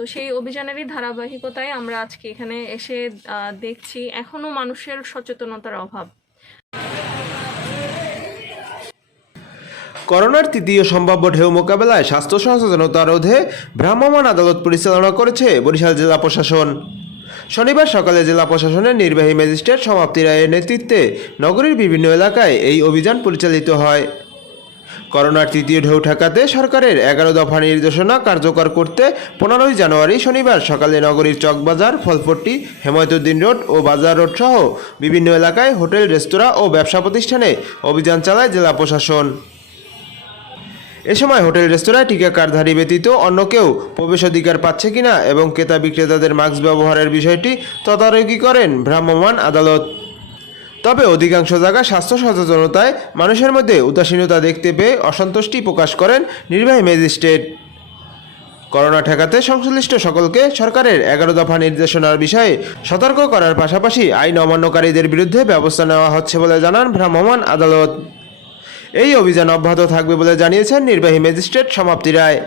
তো সেই অভিযানেরই ধারাবাহিকতায় আমরা আজকে এখানে এসে দেখছি এখনও মানুষের সচেতনতার অভাব। করোনার তৃতীয় সম্ভাব্য ঢেউ মোকাবেলায় স্বাস্থ্য সচেতনতা রোধে ভ্রাম্যমাণ আদালত পরিচালনা করেছে বরিশাল জেলা প্রশাসন। শনিবার সকালে জেলা প্রশাসনের নির্বাহী ম্যাজিস্ট্রেট সমাপ্তি রায়ের নেতৃত্বে নগরীর বিভিন্ন এলাকায় এই অভিযান পরিচালিত হয়। করোনার তৃতীয় ঢেউ ঠেকাতে সরকারের এগারো দফা নির্দেশনা কার্যকর করতে পনেরোই জানুয়ারি শনিবার সকালে নগরীর চকবাজার, ফলপট্টি হেমায়তুদ্দিন রোড ও বাজার রোড সহ বিভিন্ন এলাকায় হোটেল, রেস্তোরাঁ ও ব্যবসা প্রতিষ্ঠানে অভিযান চালায় জেলা প্রশাসন। এ সময় হোটেল রেস্তোরাঁয় টিকা কার্ডধারী ব্যতীত অন্য কেউ প্রবেশাধিকার পাচ্ছে কিনা এবং ক্রেতা বিক্রেতাদের মাস্ক ব্যবহারের বিষয়টি তদারকি করেন ভ্রাম্যমাণ আদালত। তবে অধিকাংশ জায়গায় স্বাস্থ্য সচেতনতায় মানুষের মধ্যে উদাসীনতা দেখতে পেয়ে অসন্তুষ্টি প্রকাশ করেন নির্বাহী ম্যাজিস্ট্রেট। করোনা ঠেকাতে সংশ্লিষ্ট সকলকে সরকারের এগারো দফা নির্দেশনার বিষয়ে সতর্ক করার পাশাপাশি আইন অমান্যকারীদের বিরুদ্ধে ব্যবস্থা নেওয়া হচ্ছে বলে জানান ভ্রাম্যমাণ আদালত। এই অভিযান অব্যাহত থাকবে বলে জানিয়েছেন নির্বাহী ম্যাজিস্ট্রেট সমাপ্তি রায়।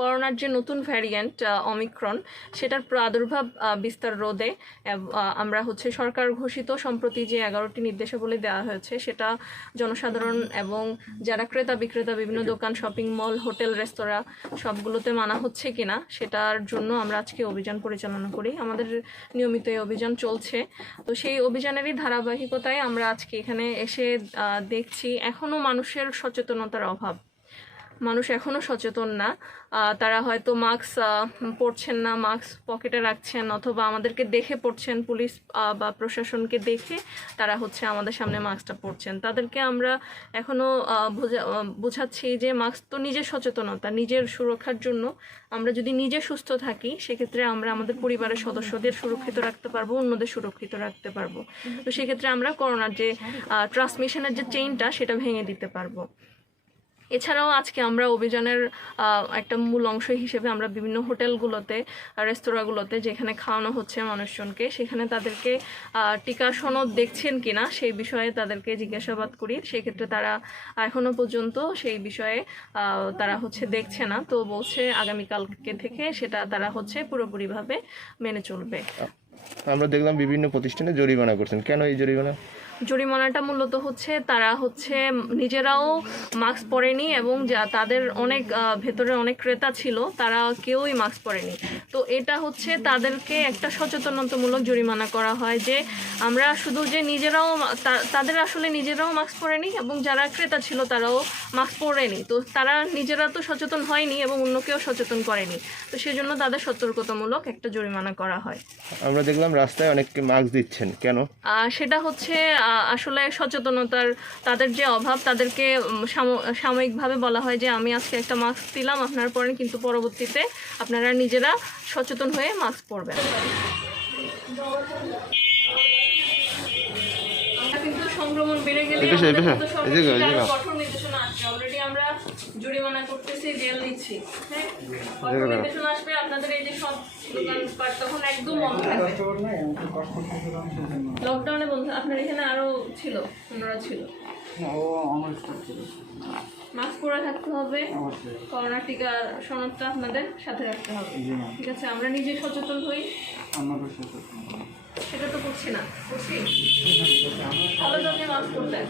করোনার যে নতুন ভ্যারিয়েন্ট অমিক্রন সেটার প্রাদুর্ভাব বিস্তার রোধে আমরা হচ্ছে সরকার ঘোষিত সম্প্রতি যে এগারোটি নির্দেশাবলী দেওয়া হয়েছে, সেটা জনসাধারণ এবং যারা ক্রেতা বিক্রেতা, বিভিন্ন দোকান শপিং মল হোটেল রেস্তোরাঁ সবগুলোতে মানা হচ্ছে কিনা, সেটার জন্য আমরা আজকে অভিযান পরিচালনা করি। আমাদের নিয়মিত এই অভিযান চলছে। তো সেই অভিযানেরই ধারাবাহিকতায় আমরা আজকে এখানে এসে দেখছি এখনও মানুষের সচেতনতার অভাব। মানুষ এখনও সচেতন না। তারা হয়তো মাস্ক পরছেন না মাস্ক পকেটে রাখছেন অথবা আমাদেরকে দেখে পড়ছেন পুলিশ বা প্রশাসনকে দেখে তারা হচ্ছে আমাদের সামনে মাস্কটা পরছেন। তাদেরকে আমরা এখনও আহ, বোঝা- বোঝাচ্ছি যে মাস্ক তো নিজের সচেতনতা নিজের সুরক্ষার জন্য। আমরা যদি নিজে সুস্থ থাকি সেক্ষেত্রে আমরা আমাদের পরিবারের সদস্যদের সুরক্ষিত রাখতে পারব অন্যদের সুরক্ষিত রাখতে পারব। তো সেক্ষেত্রে আমরা করোনার যে ট্রান্সমিশনের যে চেইনটা সেটা ভেঙে দিতে পারব। এছাড়াও আজকে আমরা অভিযানের একটা মূল অংশ হিসেবে আমরা বিভিন্ন হোটেলগুলোতে, রেস্তোরাঁগুলোতে যেখানে খাওয়ানো হচ্ছে মানুষজনকে, সেখানে তাদেরকে টিকা সনদ দেখছেন কিনা সেই বিষয়ে তাদেরকে জিজ্ঞাসাবাদ করি। সেক্ষেত্রে তারা এখনও পর্যন্ত সেই বিষয়ে তারা হচ্ছে দেখছে না। তো বলছে আগামীকালকে থেকে সেটা তারা হচ্ছে পুরোপুরিভাবে মেনে চলবে। আমরা দেখলাম বিভিন্ন প্রতিষ্ঠানে জরিমানা করছেন। কেন এই জরিমানা? জরিমানাটা মূলত হচ্ছে তারা হচ্ছে নিজেরাও মাস্ক পরেনি এবং যা তাদের অনেক ভেতরে অনেক ক্রেতা ছিল তারা কেউই মাস্ক পরেনি। তো এটা হচ্ছে তাদেরকে একটা সচেতনতামূলক জরিমানা করা হয় যে আমরা শুধু যে নিজেরাও তাদের আসলে নিজেরাও মাস্ক পরেনি এবং যারা ক্রেতা ছিল তারাও মাস্ক পরেনি। তো তারা নিজেরা তো সচেতন হয়নি এবং অন্যকেও সচেতন করেনি। তো সেজন্য তাদের সতর্কতামূলক একটা জরিমানা করা হয়। আমরা দেখলাম রাস্তায় অনেককে মাস্ক দিচ্ছেন। কেন? সেটা হচ্ছে আসলে সচেতনতার তাদের যে অভাব তাদেরকে সাম- সাময়িকভাবে বলা হয় যে আমি আজকে একটা মাস্ক দিলাম আপনার পরেন কিন্তু পরবর্তীতে আপনারা নিজেরা সচেতন হয়ে মাস্ক পরবেন। কিন্তু সংক্রমণ বেড়ে গেলে এই পেশা, এই আমাদের পেশা, কিন্তু সরকার এই জায়গা, এই থেকে আরও জায়গা। কঠোর নির্দেশনা আসছে অলরেডি আমরা জরিমানা করতেছি জেল দিচ্ছি। হ্যাঁ? কঠোর নির্দেশনা আসবে আপনাদের এই যে সব দোকানপাট তখন একদম বন্ধ থাকবে লকডাউনে আপনার এখানে আরও ছিল অন্যরা ছিল। মাস্ক পরে থাকতে হবে করোনা টিকা সনদটা আপনাদের সাথে রাখতে হবে। ঠিক আছে আমরা নিজে সচেতন হই। সেটা তো করছি না করছি। ভালো আপনি মাস্ক পরতেন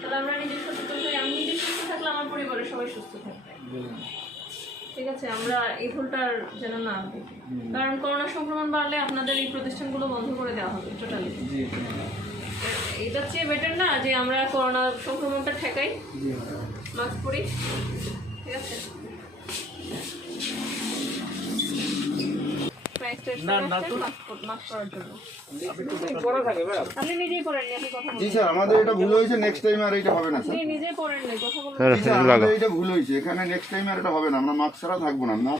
তাহলে আমরা নিজে সচেতন হই আমি নিজে সুস্থ থাকলে আমার পরিবারের সবাই সুস্থ থাকবে। ঠিক আছে আমরা এই ভুলটার যেন না কারণ করোনা সংক্রমণ বাড়লে আপনাদের এই প্রতিষ্ঠানগুলো বন্ধ করে দেওয়া হবে টোটালি এটার চেয়ে বেটার না যে আমরা করোনা সংক্রমণটা ঠেকাই। মাস্ক পরি। ঠিক আছে? মাস্ক করার জন্য। আপনি নিজেই পড়েননি আপনি কথা জি বলুন। স্যার আমাদের এটা ভুল হয়েছে নেক্সট টাইম আর এটা হবে না স্যার। আপনি নিজেই পড়েননি কথা বলুন। হ্যাঁ এটা ভুল হয়েছে এখানে নেক্সট টাইম আর এটা হবে না আমরা মাস্ক ছাড়া থাকব না না।